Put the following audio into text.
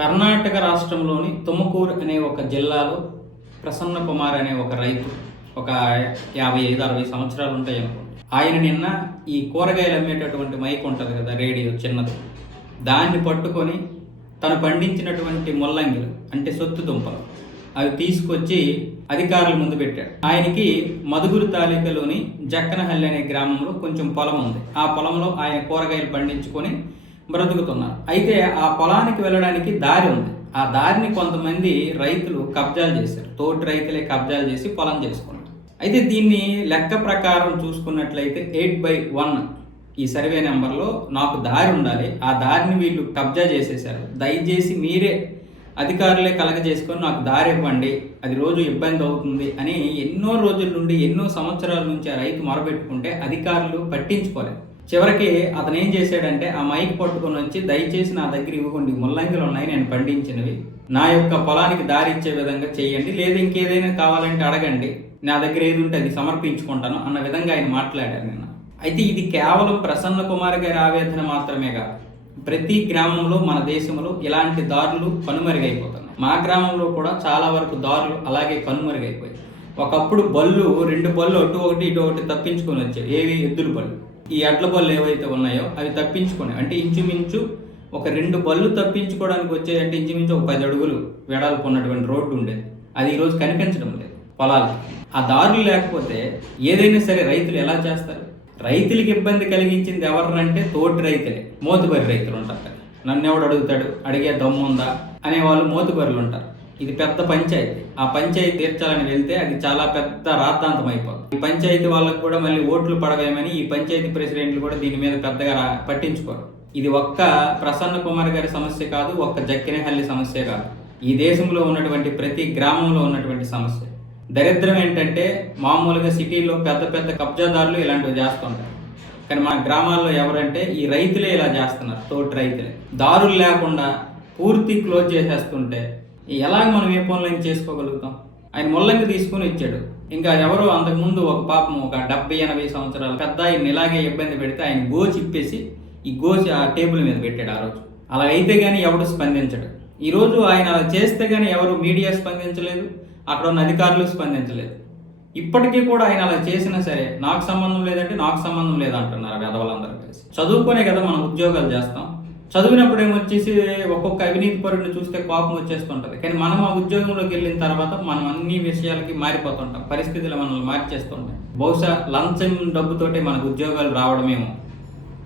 కర్ణాటక రాష్ట్రంలోని తుమకూరు అనే ఒక జిల్లాలో ప్రసన్న కుమార్ అనే ఒక రైతు ఒక 55-60 సంవత్సరాలు ఉంటాయి అనుకోండి. ఆయన నిన్న ఈ కూరగాయలు అమ్మేటటువంటి మైక్ ఉంటుంది కదా, రేడియో చిన్నది, దాన్ని పట్టుకొని తను పండించినటువంటి ముల్లంగిలు అంటే సొత్తు దుంపలు అవి తీసుకొచ్చి అధికారుల ముందు పెట్టాడు. ఆయనకి మదుగురు తాలూకాలోని జక్కనహల్లి అనే గ్రామంలో కొంచెం పొలం ఉంది. ఆ పొలంలో ఆయన కూరగాయలు పండించుకొని బ్రతుకుతున్నారు. అయితే ఆ పొలానికి వెళ్ళడానికి దారి ఉంది. ఆ దారిని కొంతమంది రైతులు కబ్జాలు చేశారు. తోటి రైతులే కబ్జాలు చేసి పొలం చేసుకున్నారు. అయితే దీన్ని లెక్క ప్రకారం చూసుకున్నట్లయితే 8/1 ఈ సర్వే నెంబర్లో నాకు దారి ఉండాలి, ఆ దారిని వీళ్ళు కబ్జా చేసేశారు, దయచేసి మీరే అధికారులే కలగజేసుకొని నాకు దారి ఇవ్వండి, అది రోజు ఇబ్బంది అవుతుంది అని ఎన్నో రోజుల నుండి ఎన్నో సంవత్సరాల నుంచి ఆ రైతు మొరబెట్టుకుంటే అధికారులు పట్టించుకోలేదు. చివరికి అతను ఏం చేశాడంటే ఆ మైక్ పట్టుకొని వచ్చి, దయచేసి నా దగ్గర ఇవ్వకండి, ముల్లంగిలు ఉన్నాయి నేను పండించినవి, నా యొక్క పొలానికి దారి ఇచ్చే విధంగా చేయండి, లేదా ఇంకేదైనా కావాలంటే అడగండి, నా దగ్గర ఏది ఉంటే అది సమర్పించుకుంటాను అన్న విధంగా ఆయన మాట్లాడారు నిన్న. అయితే ఇది కేవలం ప్రసన్న కుమార్ గారి ఆవేదన మాత్రమే కాదు, ప్రతి గ్రామంలో మన దేశంలో ఇలాంటి దారులు కనుమరుగైపోతున్నాయి. మా గ్రామంలో కూడా చాలా వరకు దారులు అలాగే కనుమరుగైపోయాయి. ఒకప్పుడు బళ్ళు 2 బళ్ళు అటు ఒకటి ఇటు ఒకటి తప్పించుకొని వచ్చాయి. ఏవి? ఎద్దుల బళ్ళు. ఈ ఎడ్ల బళ్ళు ఏవైతే ఉన్నాయో అవి తప్పించుకొని, అంటే ఇంచుమించు ఒక 2 బళ్ళు తప్పించుకోవడానికి వచ్చేదంటే ఇంచుమించు ఒక 10 అడుగులు వెడల్పు ఉన్నటువంటి రోడ్డు ఉండేది. అది ఈరోజు కనిపించడం లేదు పొలాలకి. ఆ దారులు లేకపోతే ఏదైనా సరే రైతులు ఎలా చేస్తారు? రైతులకి ఇబ్బంది కలిగించింది ఎవరంటే తోటి రైతులే. మోతుబరి రైతులు ఉంటారు కదా, నన్ను ఎవడు అడుగుతాడు, అడిగే దమ్ము ఉందా అనేవాళ్ళు మోతుబరులు ఉంటారు. ఇది పెద్ద పంచాయతీ. ఆ పంచాయతీ తీర్చాలని వెళ్తే అది చాలా పెద్ద రాద్ధాంతం అయిపోతుంది. ఈ పంచాయతీ వాళ్ళకు కూడా మళ్ళీ ఓట్లు పడవేమని ఈ పంచాయతీ ప్రెసిడెంట్లు కూడా దీని మీద పెద్దగా పట్టించుకోరు. ఇది ఒక్క ప్రసన్న కుమార్ గారి సమస్య కాదు, ఒక్క జక్కినహల్లి సమస్య కాదు, ఈ దేశంలో ఉన్నటువంటి ప్రతి గ్రామంలో ఉన్నటువంటి సమస్య. దరిద్రం ఏంటంటే మామూలుగా సిటీలో పెద్ద పెద్ద కబ్జాదారులు ఇలాంటివి చేస్తుంటారు, కానీ మన గ్రామాల్లో ఎవరంటే ఈ రైతులే ఇలా చేస్తున్నారు, తోటి రైతులే. దారులు లేకుండా పూర్తి క్లోజ్ చేసేస్తుంటే ఎలాగ మనం ఏ పనులు చేసుకోగలుగుతాం? ఆయన ముల్లంగి తీసుకుని ఇచ్చాడు. ఇంకా ఎవరో అంతకుముందు ఒక పాపం ఒక 70-80 సంవత్సరాలు పెద్ద ఆయన ఇలాగే ఇబ్బంది పెడితే ఆయన గోచి ఇప్పేసి ఈ గోచి ఆ టేబుల్ మీద పెట్టాడు. ఆ రోజు అలా అయితే కానీ ఎవడు స్పందించడు. ఈరోజు ఆయన అలా చేస్తే కానీ ఎవరు మీడియా స్పందించలేదు, అక్కడ ఉన్న అధికారులు స్పందించలేదు. ఇప్పటికీ కూడా ఆయన అలా చేసినా సరే నాకు సంబంధం లేదంటే నాకు సంబంధం లేదంటున్నారు వెధవలందరూ కలిసి. చదువుకునే కదా మనం ఉద్యోగాలు చేస్తాం. చదివినప్పుడు ఏమొచ్చేసి ఒక్కొక్క అవినీతి పరుడిని చూస్తే కోపం వచ్చేస్తుంటుంది. కానీ మనం ఆ ఉద్యోగంలోకి వెళ్ళిన తర్వాత మనం అన్ని విషయాలకి మారిపోతుంటాం, పరిస్థితులు మనల్ని మార్చేస్తుంటాయి. బహుశా లంచం డబ్బుతోటే మనకు ఉద్యోగాలు రావడమేమో.